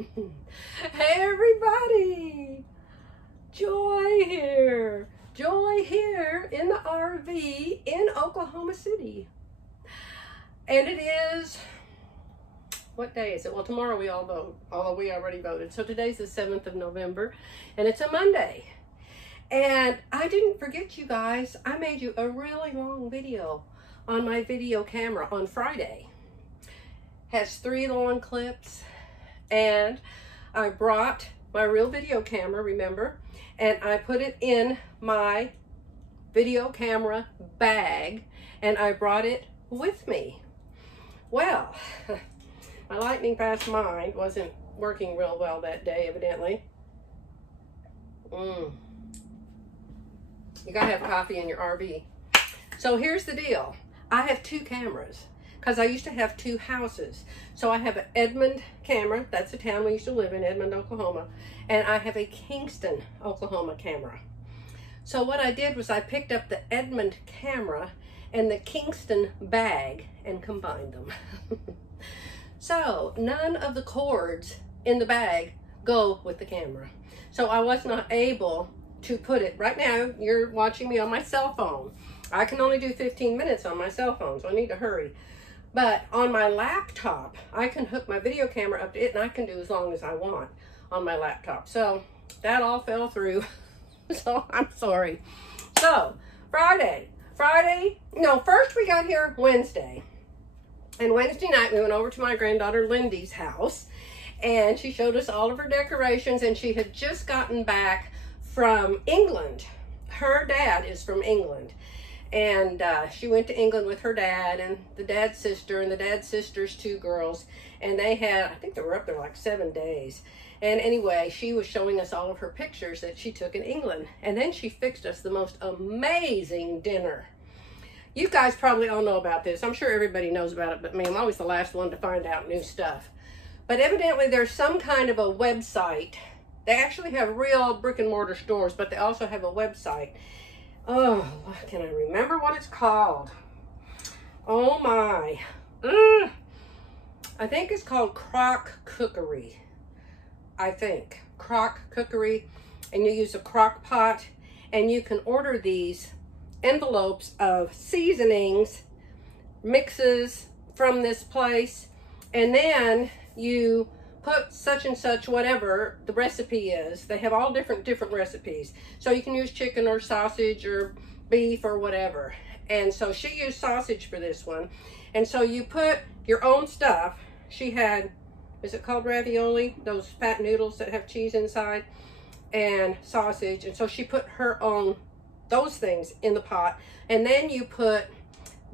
Hey everybody! Joy here. Joy here in the RV in Oklahoma City. And it is, what day is it? Well, tomorrow we all vote, although we already voted. So today's the 7th of November and it's a Monday. And I didn't forget you guys. I made you a really long video on my video camera on Friday. Has 3 long clips. And I brought my real video camera, remember? And I put it in my video camera bag and I brought it with me. Well, my lightning fast mind wasn't working real well that day, evidently. You gotta have coffee in your RV. So here's the deal. I have 2 cameras because I used to have 2 houses. So I have an Edmond camera, that's the town we used to live in, Edmond, Oklahoma, and I have a Kingston, Oklahoma camera. So what I did was I picked up the Edmond camera and the Kingston bag and combined them. So none of the cords in the bag go with the camera. So I was not able to put it, right now you're watching me on my cell phone. I can only do 15 minutes on my cell phone, so I need to hurry. But on my laptop, I can hook my video camera up to it and I can do as long as I want on my laptop. So that all fell through, so I'm sorry. So first we got here Wednesday. And Wednesday night we went over to my granddaughter Lindy's house and she showed us all of her decorations and she had just gotten back from England. Her dad is from England. And she went to England with her dad and the dad's sister and the dad's sister's 2 girls. And they had, I think they were up there like 7 days. And anyway, she was showing us all of her pictures that she took in England. And then she fixed us the most amazing dinner. You guys probably all know about this. I'm sure everybody knows about it, but me, I'm always the last one to find out new stuff. But evidently there's some kind of a website. They actually have real brick and mortar stores, but they also have a website. Oh, can I remember what it's called? Oh my. I think it's called Crock Cookery. I think. Crock Cookery. And you use a crock pot. And you can order these envelopes of seasonings, mixes from this place. And then you put such and such, whatever the recipe is. They have all different recipes. So you can use chicken or sausage or beef or whatever. And so she used sausage for this one. And so you put your own stuff. She had, is it called ravioli? Those fat noodles that have cheese inside and sausage. And so she put her own, those things in the pot. And then you put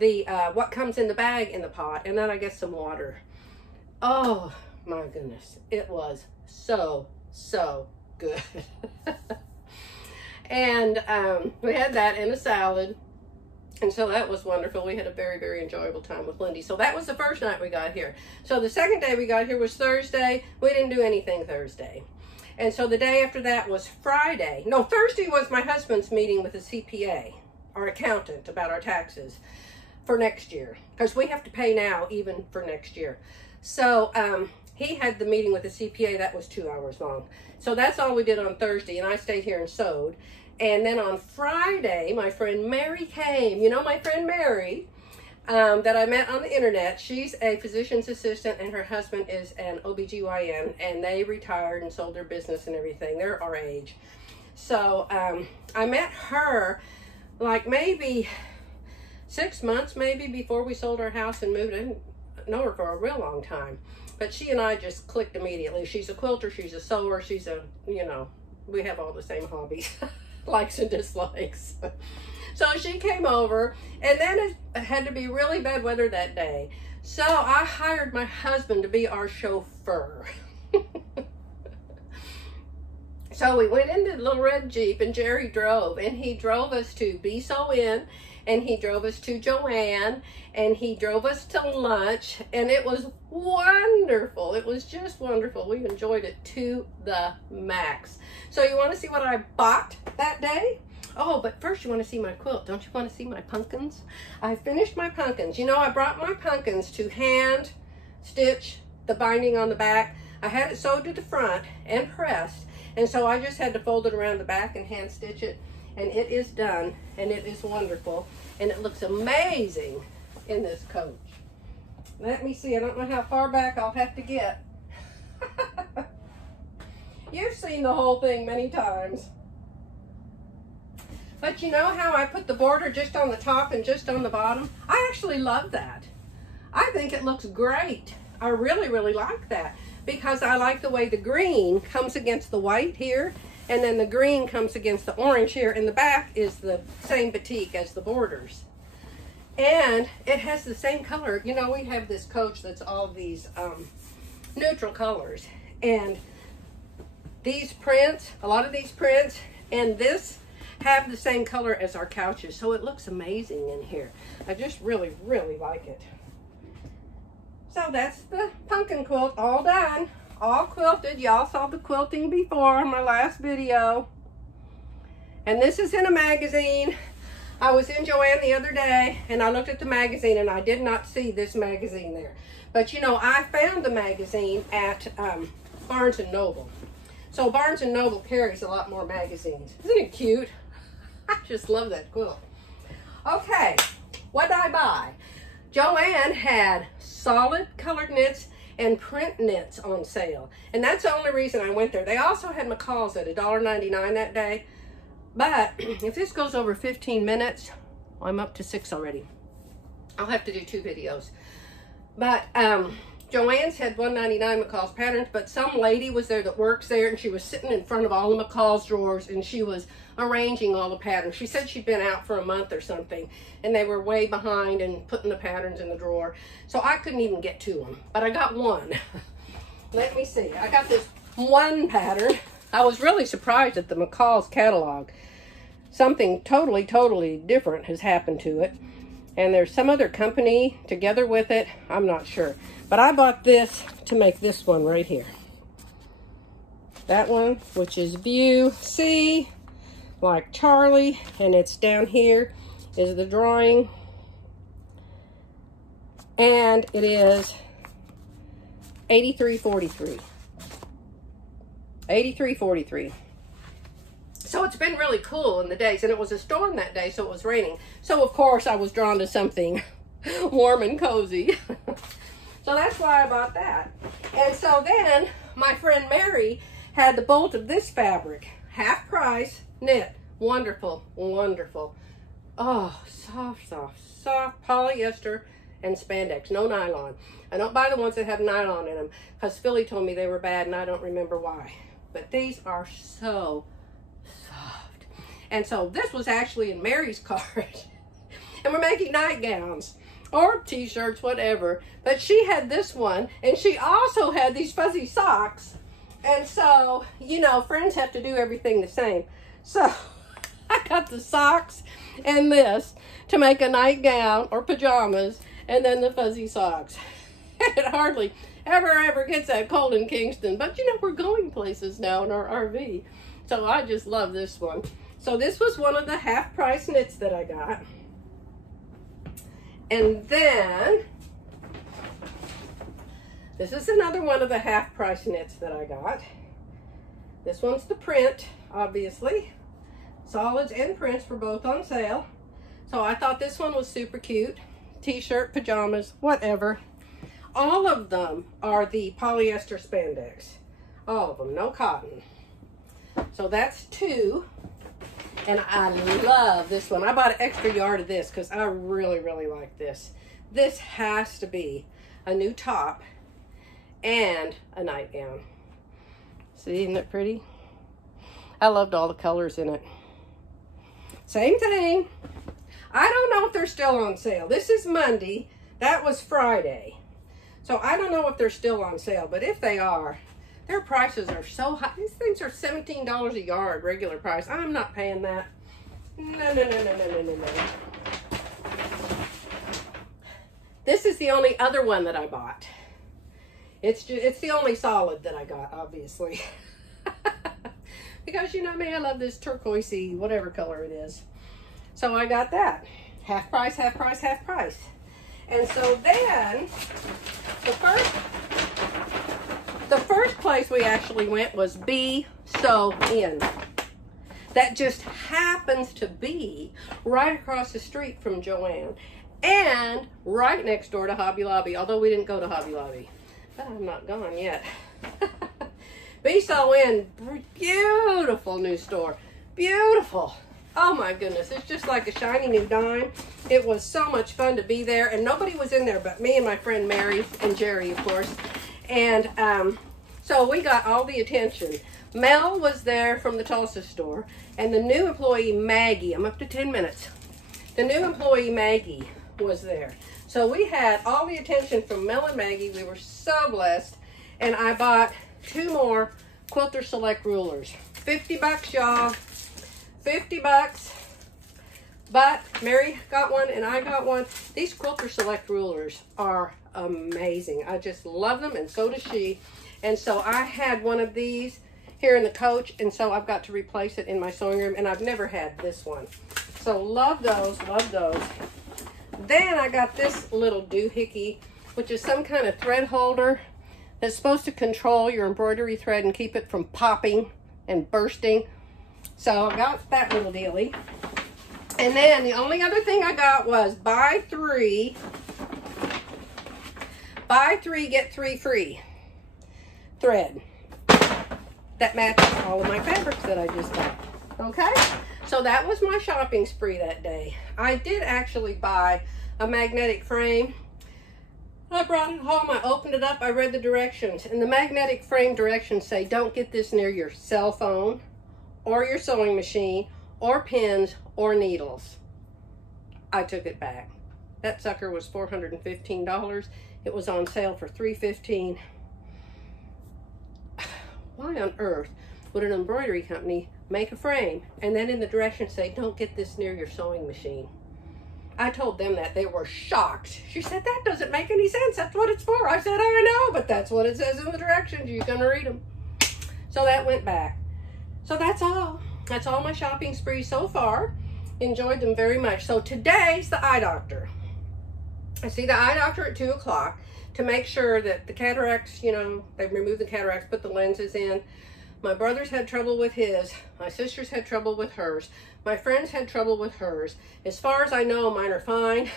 the, what comes in the bag in the pot. And then I guess some water. Oh, my goodness, it was so good. And we had that and a salad. And so that was wonderful. We had a very enjoyable time with Lindy. So that was the first night we got here. So the second day we got here was Thursday. We didn't do anything Thursday. And so the day after that was Friday. No, Thursday was my husband's meeting with a CPA, our accountant, about our taxes for next year. Because we have to pay now even for next year. So, he had the meeting with the CPA, that was 2 hours long. So that's all we did on Thursday, and I stayed here and sewed. And then on Friday, my friend Mary came. You know my friend Mary that I met on the internet. She's a physician's assistant, and her husband is an OBGYN, and they retired and sold their business and everything. They're our age. So I met her like maybe 6 months maybe before we sold our house and moved. I didn't know her for a real long time. But she and I just clicked immediately. She's a quilter, she's a sewer, she's a, you know, we have all the same hobbies, likes and dislikes. So she came over, and then it had to be really bad weather that day. So I hired my husband to be our chauffeur. So we went into the little red Jeep, and Jerry drove, and he drove us to Be So In, and he drove us to Joanne, and he drove us to lunch, and it was wonderful. It was just wonderful. We enjoyed it to the max. So you want to see what I bought that day? Oh, but first you want to see my quilt. Don't you want to see my pumpkins? I finished my pumpkins. You know, I brought my pumpkins to hand stitch the binding on the back. I had it sewed to the front and pressed, and so I just had to fold it around the back and hand stitch it, and it is done, and it is wonderful, and it looks amazing in this coach. Let me see, I don't know how far back I'll have to get. You've seen the whole thing many times. But you know how I put the border just on the top and just on the bottom? I actually love that. I think it looks great. I really, really like that, because I like the way the green comes against the white here, and then the green comes against the orange here, and the back is the same batik as the borders. And it has the same color. You know, we have this coach that's all these neutral colors, and these prints, a lot of these prints, and this have the same color as our couches, so it looks amazing in here. I just really, really like it. So that's the pumpkin quilt all done, all quilted. Y'all saw the quilting before in my last video. And this is in a magazine. I was in Joann the other day, and I looked at the magazine, and I did not see this magazine there. But you know, I found the magazine at Barnes & Noble. So Barnes & Noble carries a lot more magazines. Isn't it cute? I just love that quilt. Okay, what did I buy? Joann had solid colored knits and print knits on sale. And that's the only reason I went there. They also had McCall's at $1.99 that day. But if this goes over 15 minutes, I'm up to 6 already. I'll have to do 2 videos. But Joann's had $1.99 McCall's patterns, but some lady was there that works there, and she was sitting in front of all of McCall's drawers, and she was arranging all the patterns. She said she'd been out for a month or something, and they were way behind and putting the patterns in the drawer. So I couldn't even get to them, but I got one. Let me see. I got this one pattern. I was really surprised at the McCall's catalog. Something totally different has happened to it. And there's some other company together with it. I'm not sure. But I bought this to make this one right here. That one, which is View C, like Charlie. And it's down here is the drawing. And it is $83.43. $83.43. So it's been really cool in the days, and it was a storm that day, so it was raining. So of course I was drawn to something warm and cozy. So that's why I bought that. And so then my friend Mary had the bolt of this fabric, half price, knit. Wonderful, wonderful. Oh, soft polyester and spandex, no nylon. I don't buy the ones that have nylon in them, because Philly told me they were bad, and I don't remember why. But these are so soft. And so this was actually in Mary's cart. And we're making nightgowns or t-shirts, whatever. But she had this one, and she also had these fuzzy socks. And so, you know, friends have to do everything the same. So I got the socks and this to make a nightgown or pajamas, and then the fuzzy socks. It hardly ever gets that cold in Kingston, but you know, we're going places now in our RV. So I just love this one. So this was one of the half price knits that I got. And then this is another one of the half price knits that I got. This one's the print, obviously. Solids and prints were both on sale. So I thought this one was super cute. T-shirt, pajamas, whatever. All of them are the polyester spandex. All of them, no cotton. So that's 2. And I love this one. I bought an extra yard of this because I really like this. This has to be a new top and a nightgown. See, isn't it pretty? I loved all the colors in it. Same thing. I don't know if they're still on sale. This is Monday. That was Friday. So I don't know if they're still on sale, but if they are, their prices are so high. These things are $17 a yard, regular price. I'm not paying that. No. This is the only other one that I bought. It's the only solid that I got, obviously. Because you know me, I love this turquoisey, whatever color it is. So I got that. Half price, half price, half price. And so then, the The first place we actually went was Be Sew In. That just happens to be right across the street from Joann and right next door to Hobby Lobby, although we didn't go to Hobby Lobby. But I'm not gone yet. Be Sew In, beautiful new store. Beautiful. Oh my goodness, it's just like a shiny new dime. It was so much fun to be there, and nobody was in there but me and my friend Mary and Jerry, of course. And so we got all the attention. Mel was there from the Tulsa store, and the new employee Maggie, I'm up to 10 minutes. The new employee Maggie was there. So we had all the attention from Mel and Maggie. We were so blessed. And I bought 2 more Quilter Select rulers. 50 bucks, y'all. 50 bucks. But Mary got one and I got one. These Quilter Select rulers are amazing. I just love them, and so does she. And so I had one of these here in the coach, and so I've got to replace it in my sewing room, and I've never had this one. So love those, love those. Then I got this little doohickey, which is some kind of thread holder that's supposed to control your embroidery thread and keep it from popping and bursting. So I got that little dealie. And then the only other thing I got was buy 3, get 3 free thread. That matches all of my fabrics that I just got. Okay? So that was my shopping spree that day. I did actually buy a magnetic frame. I brought it home, I opened it up, I read the directions. And the magnetic frame directions say, don't get this near your cell phone or your sewing machine or pins or needles. I took it back. That sucker was $415. It was on sale for $315. Why on earth would an embroidery company make a frame and then in the directions say, don't get this near your sewing machine? I told them that. They were shocked. She said, that doesn't make any sense. That's what it's for. I said, I know, but that's what it says in the directions. You're going to read them. So that went back. So that's all. That's all my shopping spree so far. Enjoyed them very much. So today's the eye doctor. I see the eye doctor at 2 o'clock to make sure that the cataracts, you know, they removed the cataracts, put the lenses in. My brother's had trouble with his. My sister's had trouble with hers. My friends had trouble with hers. As far as I know, mine are fine.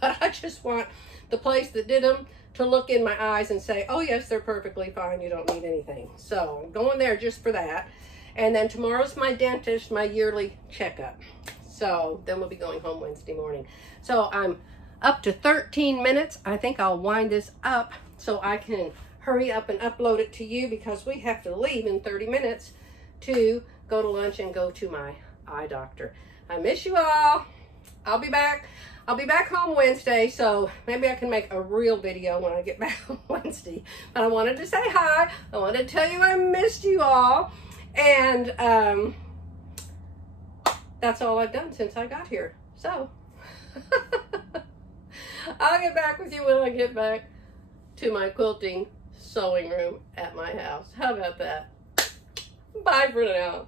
But I just want the place that did them to look in my eyes and say, oh yes, they're perfectly fine. You don't need anything. So I'm going there just for that. And then tomorrow's my dentist, my yearly checkup. So then we'll be going home Wednesday morning. So I'm up to 13 minutes. I think I'll wind this up so I can hurry up and upload it to you, because we have to leave in 30 minutes to go to lunch and go to my eye doctor. I miss you all. I'll be back home Wednesday, so maybe I can make a real video when I get back on Wednesday. But I wanted to say hi. I wanted to tell you I missed you all. And that's all I've done since I got here. So I'll get back with you when I get back to my quilting sewing room at my house. How about that? Bye for now.